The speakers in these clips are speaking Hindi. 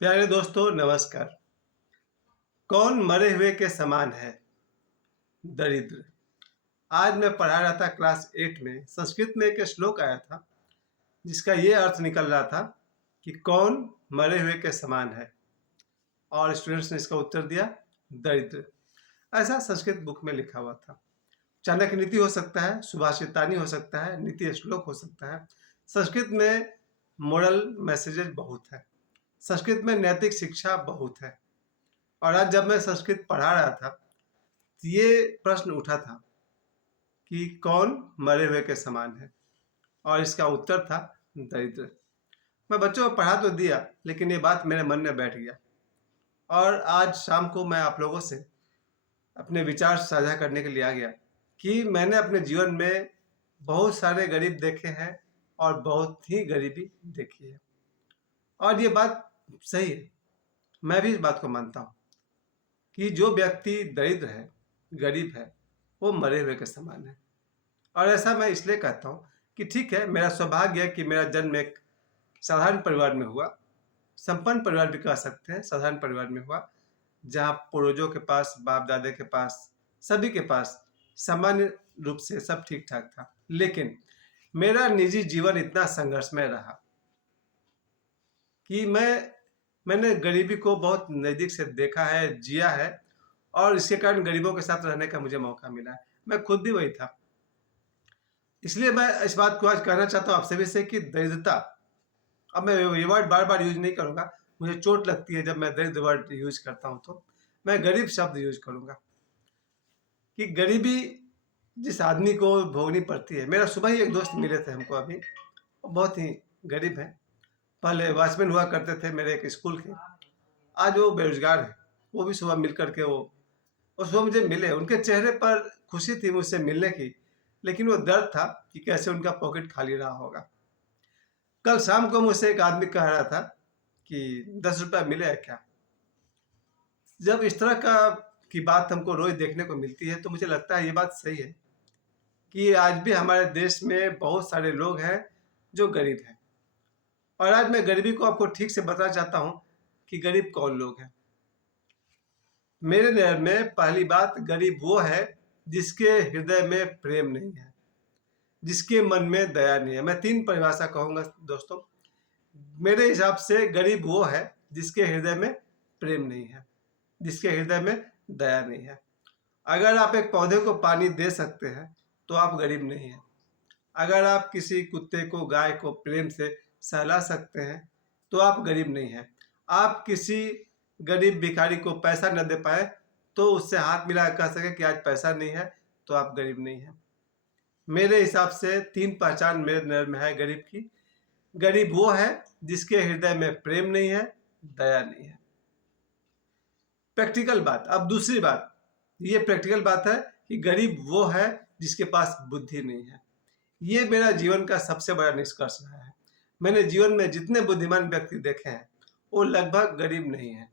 प्यारे दोस्तों नमस्कार। कौन मरे हुए के समान है? दरिद्र। आज मैं पढ़ा रहा था क्लास 8 में। संस्कृत में एक श्लोक आया था जिसका ये अर्थ निकल रहा था कि कौन मरे हुए के समान है, और स्टूडेंट्स ने इसका उत्तर दिया दरिद्र। ऐसा संस्कृत बुक में लिखा हुआ था। चाणक्य नीति हो सकता है, सुभाषितानी हो सकता है, नीति श्लोक हो सकता है। संस्कृत में मोरल मैसेजेस बहुत है, संस्कृत में नैतिक शिक्षा बहुत है। और आज जब मैं संस्कृत पढ़ा रहा था तो ये प्रश्न उठा था कि कौन मरे हुए के समान है, और इसका उत्तर था दरिद्र। मैं बच्चों को पढ़ा तो दिया, लेकिन ये बात मेरे मन में बैठ गया, और आज शाम को मैं आप लोगों से अपने विचार साझा करने के लिए आ गया कि मैंने अपने जीवन में बहुत सारे गरीब देखे हैं और बहुत ही गरीबी देखी है। और ये बात सही है, मैं भी इस बात को मानता हूँ कि जो व्यक्ति दरिद्र है, गरीब है, वो मरे हुए के समान है। और ऐसा मैं इसलिए कहता हूँ कि ठीक है, मेरा सौभाग्य है कि मेरा जन्म एक साधारण परिवार में हुआ, संपन्न परिवार भी कह सकते हैं, साधारण परिवार में हुआ, जहाँ पूर्वजों के पास, बाप दादे के पास, सभी के पास सामान्य रूप से सब ठीक ठाक था। लेकिन मेरा निजी जीवन इतना संघर्षमय रहा कि मैंने गरीबी को बहुत नज़दीक से देखा है, जिया है, और इसके कारण गरीबों के साथ रहने का मुझे मौका मिला है। मैं खुद भी वही था। इसलिए मैं इस बात को आज कहना चाहता हूँ आप सभी से कि दरिद्रता, अब मैं ये वर्ड बार बार यूज नहीं करूँगा, मुझे चोट लगती है जब मैं दरिद्र वर्ड यूज करता हूँ, तो मैं गरीब शब्द यूज करूँगा कि गरीबी जिस आदमी को भोगनी पड़ती है। मेरा सुबह ही एक दोस्त मिले थे हमको अभी, वो बहुत ही गरीब है, पहले वॉचमैन हुआ करते थे मेरे एक स्कूल के, आज वो बेरोजगार है। वो भी सुबह मिल करके वो सुबह मुझे मिले, उनके चेहरे पर खुशी थी मुझसे मिलने की, लेकिन वो दर्द था कि कैसे उनका पॉकेट खाली रहा होगा। कल शाम को मुझसे एक आदमी कह रहा था कि 10 रुपया मिले है क्या? जब इस तरह का की बात हमको रोज देखने को मिलती है तो मुझे लगता है ये बात सही है कि आज भी हमारे देश में बहुत सारे लोग हैं जो गरीब हैं। और आज मैं गरीबी को आपको ठीक से बताना चाहता हूँ कि गरीब कौन लोग हैं। मेरे नज़र में पहली बात, गरीब वो है जिसके हृदय में प्रेम नहीं है, जिसके मन में दया नहीं है। मैं 3 परिभाषा कहूँगा दोस्तों। मेरे हिसाब से गरीब वो है जिसके हृदय में प्रेम नहीं है, जिसके हृदय में दया नहीं है। अगर आप एक पौधे को पानी दे सकते हैं तो आप गरीब नहीं हैं। अगर आप किसी कुत्ते को, गाय को प्रेम से सहला सकते हैं तो आप गरीब नहीं हैं। आप किसी गरीब भिखारी को पैसा न दे पाए तो उससे हाथ मिला कह सके कि आज पैसा नहीं है, तो आप गरीब नहीं हैं। मेरे हिसाब से 3 पहचान मेरे नज़र में है गरीब की। गरीब वो है जिसके हृदय में प्रेम नहीं है, दया नहीं है। प्रैक्टिकल बात, अब दूसरी बात, ये प्रैक्टिकल बात है कि गरीब वो है जिसके पास बुद्धि नहीं है। ये मेरा जीवन का सबसे बड़ा निष्कर्ष रहा है। मैंने जीवन में जितने बुद्धिमान व्यक्ति देखे हैं वो लगभग गरीब नहीं है।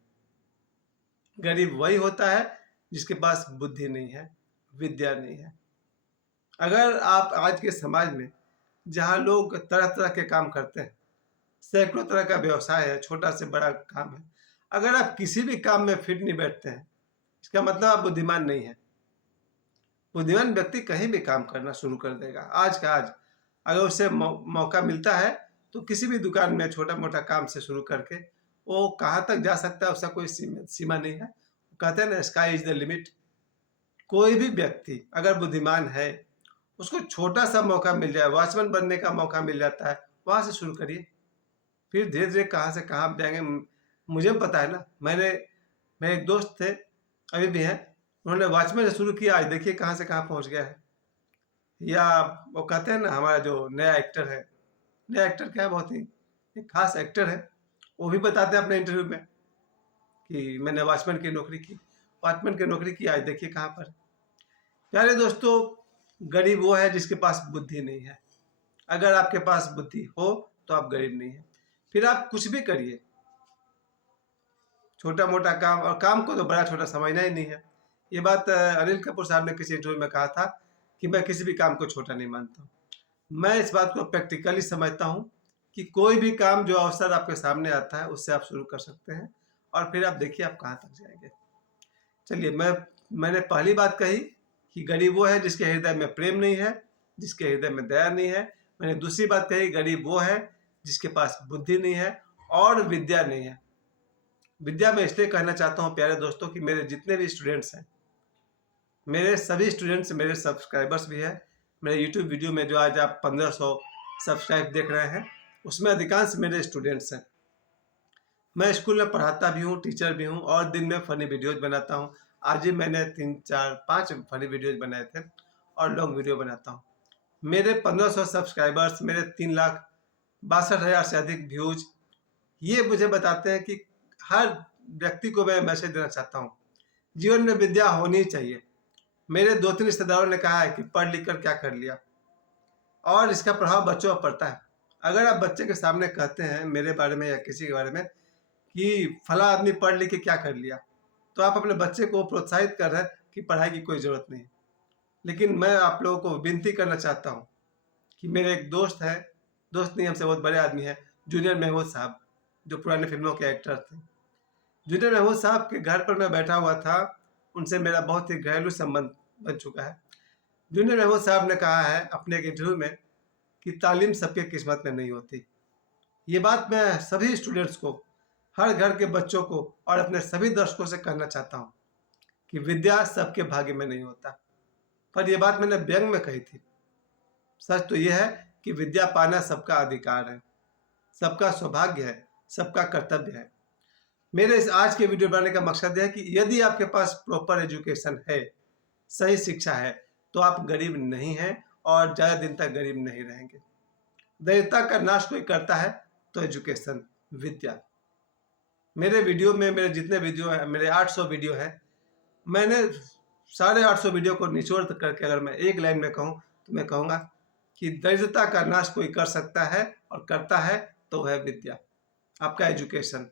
गरीब वही होता है जिसके पास बुद्धि नहीं है, विद्या नहीं है। अगर आप आज के समाज में, जहाँ लोग तरह तरह के काम करते हैं, सैकड़ों तरह का व्यवसाय है, छोटा से बड़ा काम है, अगर आप किसी भी काम में फिट नहीं बैठते हैं, इसका मतलब आप बुद्धिमान नहीं है। बुद्धिमान व्यक्ति कहीं भी काम करना शुरू कर देगा, आज का आज। अगर उसे मौका मिलता है तो किसी भी दुकान में छोटा मोटा काम से शुरू करके वो कहाँ तक जा सकता है, उसका कोई सीमा नहीं है। कहते हैं ना, स्काई इज द लिमिट। कोई भी व्यक्ति अगर बुद्धिमान है, उसको छोटा सा मौका मिल जाए, वॉचमैन बनने का मौका मिल जाता है, वहाँ से शुरू करिए, फिर धीरे धीरे कहाँ से कहाँ जाएंगे। मुझे पता है ना, मेरे एक दोस्त थे, अभी भी हैं, उन्होंने वॉचमैन से शुरू किया, आज देखिए कहाँ से कहाँ पहुँच गया है। या वो कहते हैं ना, हमारा जो नया एक्टर है, नया एक्टर क्या है, बहुत ही एक खास एक्टर है, वो भी बताते हैं अपने इंटरव्यू में कि मैंने वॉचमैन की नौकरी की, वॉचमैन की नौकरी की, आज देखिए कहाँ पर। प्यारे दोस्तों, गरीब वो है जिसके पास बुद्धि नहीं है। अगर आपके पास बुद्धि हो तो आप गरीब नहीं है। फिर आप कुछ भी करिए, छोटा मोटा काम, और काम को तो बड़ा छोटा समझना ही नहीं है। ये बात अनिल कपूर साहब ने किसी इंटरव्यू में कहा था कि मैं किसी भी काम को छोटा नहीं मानता हूँ। मैं इस बात को प्रैक्टिकली समझता हूँ कि कोई भी काम जो अवसर आपके सामने आता है उससे आप शुरू कर सकते हैं और फिर आप देखिए आप कहाँ तक जाएंगे। चलिए, मैंने पहली बात कही कि गरीब वो है जिसके हृदय में प्रेम नहीं है, जिसके हृदय में दया नहीं है। मैंने दूसरी बात कही, गरीब वो है जिसके पास बुद्धि नहीं है और विद्या नहीं है। विद्या मैं इसलिए कहना चाहता हूँ प्यारे दोस्तों कि मेरे जितने भी स्टूडेंट्स हैं, मेरे सभी स्टूडेंट्स मेरे सब्सक्राइबर्स भी हैं। मेरे यूट्यूब वीडियो में जो आज आप 1500 सब्सक्राइब देख रहे हैं, उसमें अधिकांश मेरे स्टूडेंट्स हैं। मैं स्कूल में पढ़ाता भी हूँ, टीचर भी हूँ और दिन में फ़नी वीडियोज़ बनाता हूँ। आज ही मैंने 3, 4, 5 फ़नी वीडियोज़ बनाए थे और लॉन्ग वीडियो बनाता हूँ। मेरे 1500 सब्सक्राइबर्स, मेरे 3,62,000 से अधिक व्यूज़, ये मुझे बताते हैं कि हर व्यक्ति को मैं मैसेज देना चाहता हूँ, जीवन में विद्या होनी चाहिए। मेरे 2-3 रिश्तेदारों ने कहा है कि पढ़ लिख कर क्या कर लिया, और इसका प्रभाव बच्चों पर पड़ता है। अगर आप बच्चे के सामने कहते हैं मेरे बारे में या किसी के बारे में कि फला आदमी पढ़ लिख के क्या कर लिया, तो आप अपने बच्चे को प्रोत्साहित कर रहे हैं कि पढ़ाई की कोई ज़रूरत नहीं। लेकिन मैं आप लोगों को विनती करना चाहता हूँ कि मेरे एक दोस्त है, दोस्त नहीं, हमसे बहुत बड़े आदमी हैं, जूनियर महमूद साहब, जो पुरानी फिल्मों के एक्टर थे। जूनियर महमूद साहब के घर पर मैं बैठा हुआ था, उनसे मेरा बहुत ही घरेलू संबंध बन चुका है। जूनियर महमूद साहब ने कहा है अपने एक इंटरव्यू में कि तालीम सबके किस्मत में नहीं होती। ये बात मैं सभी स्टूडेंट्स को, हर घर के बच्चों को और अपने सभी दर्शकों से कहना चाहता हूँ कि विद्या सबके भाग्य में नहीं होता। पर यह बात मैंने व्यंग में कही थी। सच तो यह है कि विद्या पाना सबका अधिकार है, सबका सौभाग्य है, सबका कर्तव्य है। मेरे इस आज के वीडियो बनाने का मकसद है कि यदि आपके पास प्रॉपर एजुकेशन है, सही शिक्षा है, तो आप गरीब नहीं हैं और ज़्यादा दिन तक गरीब नहीं रहेंगे। दरिद्रता का नाश कोई करता है तो एजुकेशन, विद्या। मेरे वीडियो में, मेरे जितने वीडियो हैं, मेरे 800 वीडियो हैं, मैंने 850 वीडियो को निचोड़ करके अगर मैं एक लाइन में कहूँ तो मैं कहूँगा कि दरिद्रता का नाश कोई कर सकता है और करता है तो वह विद्या, आपका एजुकेशन।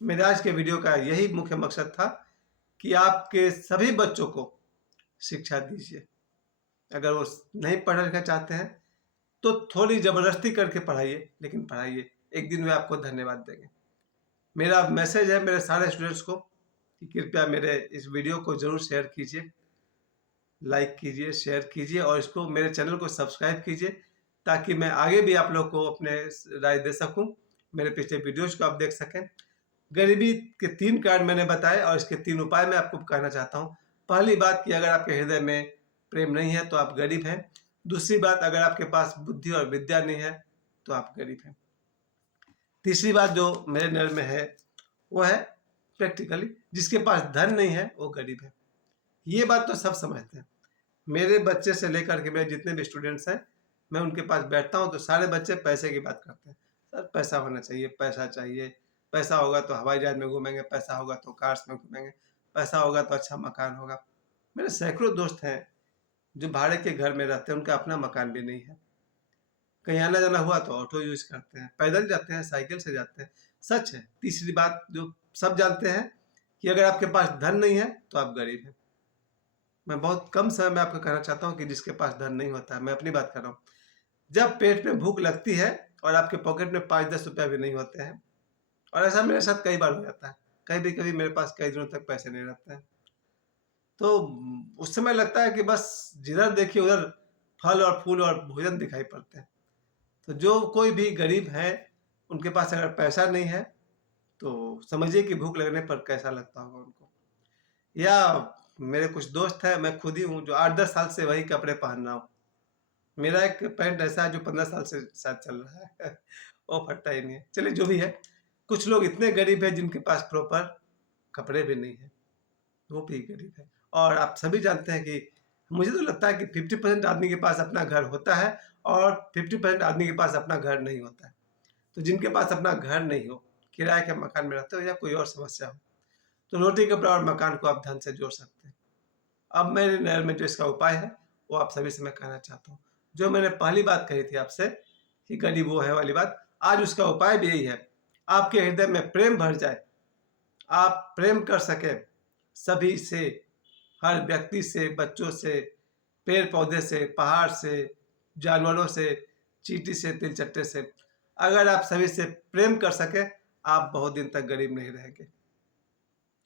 मेरे आज के वीडियो का यही मुख्य मकसद था कि आपके सभी बच्चों को शिक्षा दीजिए। अगर वो नहीं पढ़ना लिखना चाहते हैं तो थोड़ी ज़बरदस्ती करके पढ़ाइए, लेकिन पढ़ाइए, एक दिन वे आपको धन्यवाद देंगे। मेरा मैसेज है मेरे सारे स्टूडेंट्स को कि कृपया मेरे इस वीडियो को ज़रूर शेयर कीजिए, लाइक कीजिए, शेयर कीजिए और इसको, मेरे चैनल को सब्सक्राइब कीजिए ताकि मैं आगे भी आप लोग को अपने राय दे सकूं। मेरे पिछले वीडियोज़ को आप देख सकें। गरीबी के 3 कारण मैंने बताए और इसके 3 उपाय मैं आपको कहना चाहता हूँ। पहली बात कि अगर आपके हृदय में प्रेम नहीं है तो आप गरीब हैं। दूसरी बात, अगर आपके पास बुद्धि और विद्या नहीं है तो आप गरीब हैं। तीसरी बात जो मेरे नज़र में है वो है प्रैक्टिकली, जिसके पास धन नहीं है वो गरीब है। ये बात तो सब समझते हैं। मेरे बच्चे से लेकर के मेरे जितने भी स्टूडेंट्स हैं, मैं उनके पास बैठता हूँ तो सारे बच्चे पैसे की बात करते हैं। सर पैसा होना चाहिए, पैसा चाहिए, पैसा होगा तो हवाई जहाज में घूमेंगे, पैसा होगा तो कार्स में घूमेंगे, पैसा होगा तो अच्छा मकान होगा। मेरे सैकड़ों दोस्त हैं जो भाड़े के घर में रहते हैं, उनका अपना मकान भी नहीं है। कहीं आना जाना हुआ तो ऑटो यूज करते हैं, पैदल जाते हैं, साइकिल से जाते हैं। सच है। तीसरी बात जो सब जानते हैं कि अगर आपके पास धन नहीं है तो आप गरीब हैं। मैं बहुत कम समय में आपको कहना चाहता हूँ कि जिसके पास धन नहीं होता है, मैं अपनी बात कर रहा हूँ। जब पेट में भूख लगती है और आपके पॉकेट में 5-10 रुपया भी नहीं होते हैं, और ऐसा मेरे साथ कई बार हो जाता है, कभी मेरे पास कई दिनों तक पैसे नहीं रहते हैं, तो उस समय लगता है कि बस जिधर देखिए उधर फल और फूल और भोजन दिखाई पड़ते हैं। तो जो कोई भी गरीब है, उनके पास अगर पैसा नहीं है तो समझिए कि भूख लगने पर कैसा लगता होगा उनको। या मेरे कुछ दोस्त हैं, मैं खुद ही हूँ जो 8-10 साल से वही कपड़े पहन रहा हूँ। मेरा एक पैंट ऐसा है जो 15 साल से शायद चल रहा है वो फटता ही नहीं है। चलिए जो भी है, कुछ लोग इतने गरीब हैं जिनके पास प्रॉपर कपड़े भी नहीं है, वो भी गरीब है। और आप सभी जानते हैं कि मुझे तो लगता है कि 50% आदमी के पास अपना घर होता है और 50% आदमी के पास अपना घर नहीं होता है। तो जिनके पास अपना घर नहीं हो, किराए के मकान में रहते हो या कोई और समस्या हो, तो रोटी कपड़ा और मकान को आप धन से जोड़ सकते हैं। अब मेरे नज़र में जो इसका उपाय है वो आप सभी से मैं कहना चाहता हूँ। जो मैंने पहली बात कही थी आपसे कि गरीब वो है वाली बात, आज उसका उपाय भी यही है। आपके हृदय में प्रेम भर जाए, आप प्रेम कर सकें सभी से, हर व्यक्ति से, बच्चों से, पेड़ पौधे से, पहाड़ से, जानवरों से, चींटी से, तिलचट्टे से। अगर आप सभी से प्रेम कर सके, आप बहुत दिन तक गरीब नहीं रहेंगे।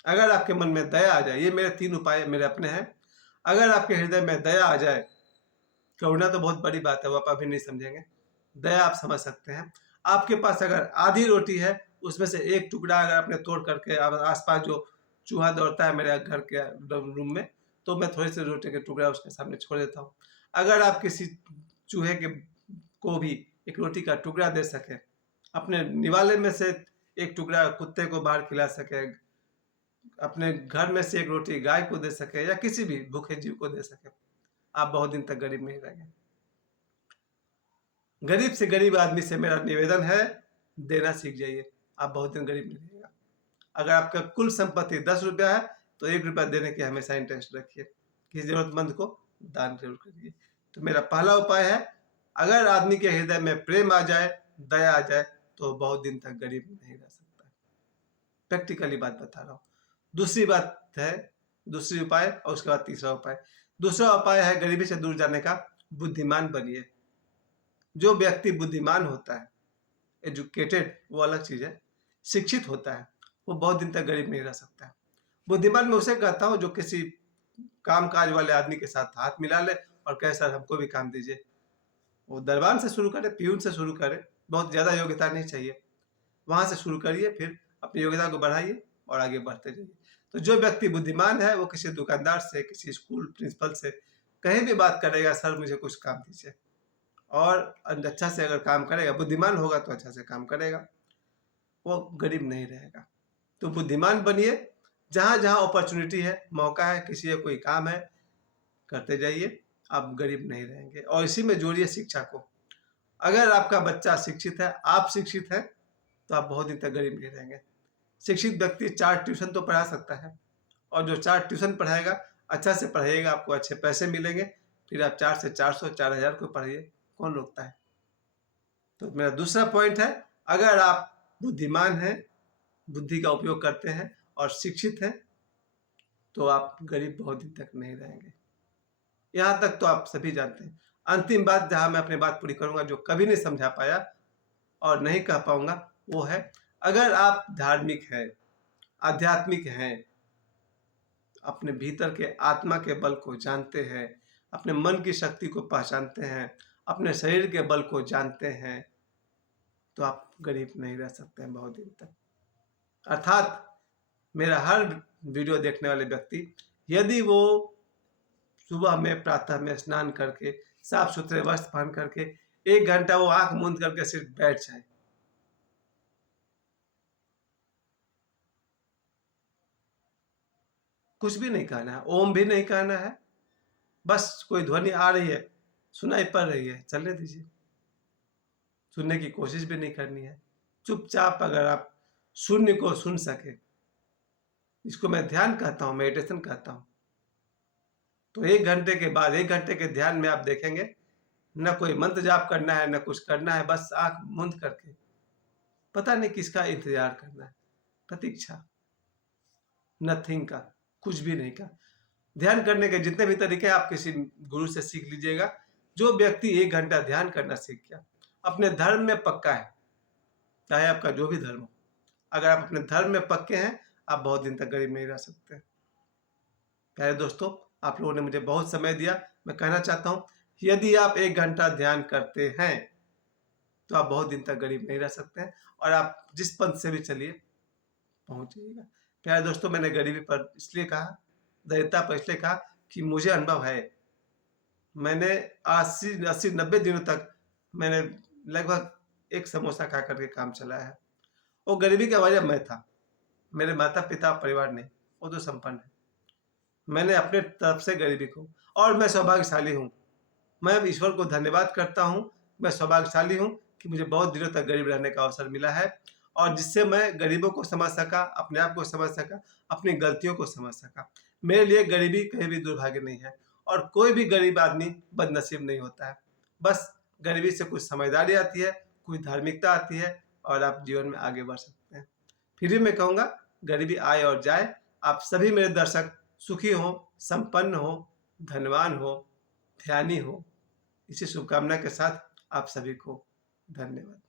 अगर आपके मन में दया आ जाए, ये मेरे 3 उपाय मेरे अपने हैं। अगर आपके हृदय में दया आ जाए, करुणा तो बहुत बड़ी बात है, वो आप अभी नहीं समझेंगे, दया आप समझ सकते हैं। आपके पास अगर आधी रोटी है, उसमें से एक टुकड़ा अगर आपने तोड़ करके आसपास जो चूहा दौड़ता है मेरे घर के रूम में, तो मैं थोड़ी सी रोटी के टुकड़ा उसके सामने छोड़ देता हूँ। अगर आप किसी चूहे के को भी एक रोटी का टुकड़ा दे सके, अपने निवाले में से एक टुकड़ा कुत्ते को बाहर खिला सके, अपने घर में से एक रोटी गाय को दे सके, या किसी भी भूखे जीव को दे सके, आप बहुत दिन तक गरीब नहीं रहेंगे। गरीब से गरीब आदमी से मेरा निवेदन है, देना सीख जाइए, आप बहुत दिन गरीब नहीं रहिएगा। अगर आपका कुल संपत्ति 10 रुपया है, तो 1 रुपया देने की हमेशा इंटरेस्ट रखिए, किसी जरूरतमंद को दान जरूर करिए। तो मेरा पहला उपाय है, अगर आदमी के हृदय में प्रेम आ जाए, दया आ जाए, तो बहुत दिन तक गरीब नहीं रह सकता। प्रैक्टिकली बात बता रहा हूँ। दूसरी बात है, दूसरी उपाय, और उसके बाद तीसरा उपाय। दूसरा उपाय है गरीबी से दूर जाने का, बुद्धिमान बनिए। जो व्यक्ति बुद्धिमान होता है, एजुकेटेड, वो अलग चीज है, शिक्षित होता है, वो बहुत दिन तक गरीब नहीं रह सकता है। बुद्धिमान मैं उसे कहता हूँ जो किसी काम काज वाले आदमी के साथ हाथ मिला ले और कहे सर हमको भी काम दीजिए। वो दरबान से शुरू करे, प्यून से शुरू करे, बहुत ज्यादा योग्यता नहीं चाहिए, वहां से शुरू करिए, फिर अपनी योग्यता को बढ़ाइए और आगे बढ़ते जाइए। तो जो व्यक्ति बुद्धिमान है, वो किसी दुकानदार से, किसी स्कूल प्रिंसिपल से कहीं भी बात करेगा, सर मुझे कुछ काम दीजिए, और अच्छा से अगर काम करेगा, बुद्धिमान होगा तो अच्छा से काम करेगा, वो गरीब नहीं रहेगा। तो बुद्धिमान बनिए, जहां जहां अपॉर्चुनिटी है, मौका है, किसी का कोई काम है, करते जाइए, आप गरीब नहीं रहेंगे। और इसी में जोड़िए शिक्षा को। अगर आपका बच्चा शिक्षित है, आप शिक्षित हैं, तो आप बहुत दिन तक गरीब नहीं रहेंगे। शिक्षित व्यक्ति 4 ट्यूशन तो पढ़ा सकता है, और जो 4 ट्यूशन पढ़ाएगा, अच्छा से पढ़ाइएगा, आपको अच्छे पैसे मिलेंगे, फिर आप 4 से 400 4000 को पढ़िए, कौन रोकता है। तो मेरा दूसरा पॉइंट है, अगर आप बुद्धिमान हैं, बुद्धि का उपयोग करते हैं और शिक्षित हैं, तो आप गरीब बहुत दिन तक नहीं रहेंगे। यहाँ तक तो आप सभी जानते हैं। अंतिम बात जहाँ मैं अपनी बात पूरी करूंगा, जो कभी नहीं समझा पाया और नहीं कह पाऊंगा, वो है, अगर आप धार्मिक हैं, आध्यात्मिक हैं, अपने भीतर के आत्मा के बल को जानते हैं, अपने मन की शक्ति को पहचानते हैं, अपने शरीर के बल को जानते हैं, तो आप गरीब नहीं रह सकते हैं बहुत दिन तक। अर्थात मेरा हर वीडियो देखने वाले व्यक्ति, यदि वो सुबह में प्रातः में स्नान करके, साफ सुथरे वस्त्र पहन करके 1 घंटा वो आंख मूंद करके सिर्फ बैठ जाए, कुछ भी नहीं कहना है, ओम भी नहीं कहना है, बस कोई ध्वनि आ रही है, सुनाई पड़ रही है, चलने दीजिए, सुनने की कोशिश भी नहीं करनी है। चुपचाप अगर आप शून्य को सुन सके, इसको मैं ध्यान कहता हूँ, मेडिटेशन कहता हूँ, तो 1 घंटे के बाद, 1 घंटे के ध्यान में आप देखेंगे, न कोई मंत्र जाप करना है, न कुछ करना है, बस आंख मूंद करके पता नहीं किसका इंतजार करना है, प्रतीक्षा, नथिंग का, कुछ भी नहीं का। ध्यान करने के जितने भी तरीके आप किसी गुरु से सीख लीजिएगा। जो व्यक्ति 1 घंटा ध्यान करना सीख गया, अपने धर्म में पक्का है, चाहे आपका जो भी धर्म हो, अगर आप अपने धर्म में पक्के हैं, आप बहुत दिन तक गरीब नहीं रह सकते। प्यारे दोस्तों, आप लोगों ने मुझे बहुत समय दिया। मैं कहना चाहता हूँ, यदि आप 1 घंटा ध्यान करते हैं, तो आप बहुत दिन तक गरीब नहीं रह सकते हैं, और आप जिस पंथ से भी चलिए पहुंच जाइएगा। प्यारे दोस्तों, मैंने गरीबी पर इसलिए कहा, दरिद्रता पर इसलिए कहा कि मुझे अनुभव है। मैंने 80-90 दिनों तक मैंने लगभग एक समोसा खा करके काम चलाया है। वो गरीबी की वजह मैं था, मेरे माता पिता परिवार नहीं, वो तो संपन्न है। मैंने अपने तरफ से गरीबी को, और मैं सौभाग्यशाली हूँ। मैं ईश्वर को धन्यवाद करता हूँ, मैं सौभाग्यशाली हूँ कि मुझे बहुत दिनों तक गरीब रहने का अवसर मिला है, और जिससे मैं गरीबों को समझ सका, अपने आप को समझ सका, अपनी गलतियों को समझ सका। मेरे लिए गरीबी कहीं भी दुर्भाग्य नहीं है, और कोई भी गरीब आदमी बदनसीब नहीं होता है। बस गरीबी से कुछ समझदारी आती है, कुछ धार्मिकता आती है, और आप जीवन में आगे बढ़ सकते हैं। फिर भी मैं कहूँगा, गरीबी आए और जाए, आप सभी मेरे दर्शक सुखी हो, संपन्न हो, धनवान हो, ध्यानी हो। इसी शुभकामना के साथ आप सभी को धन्यवाद।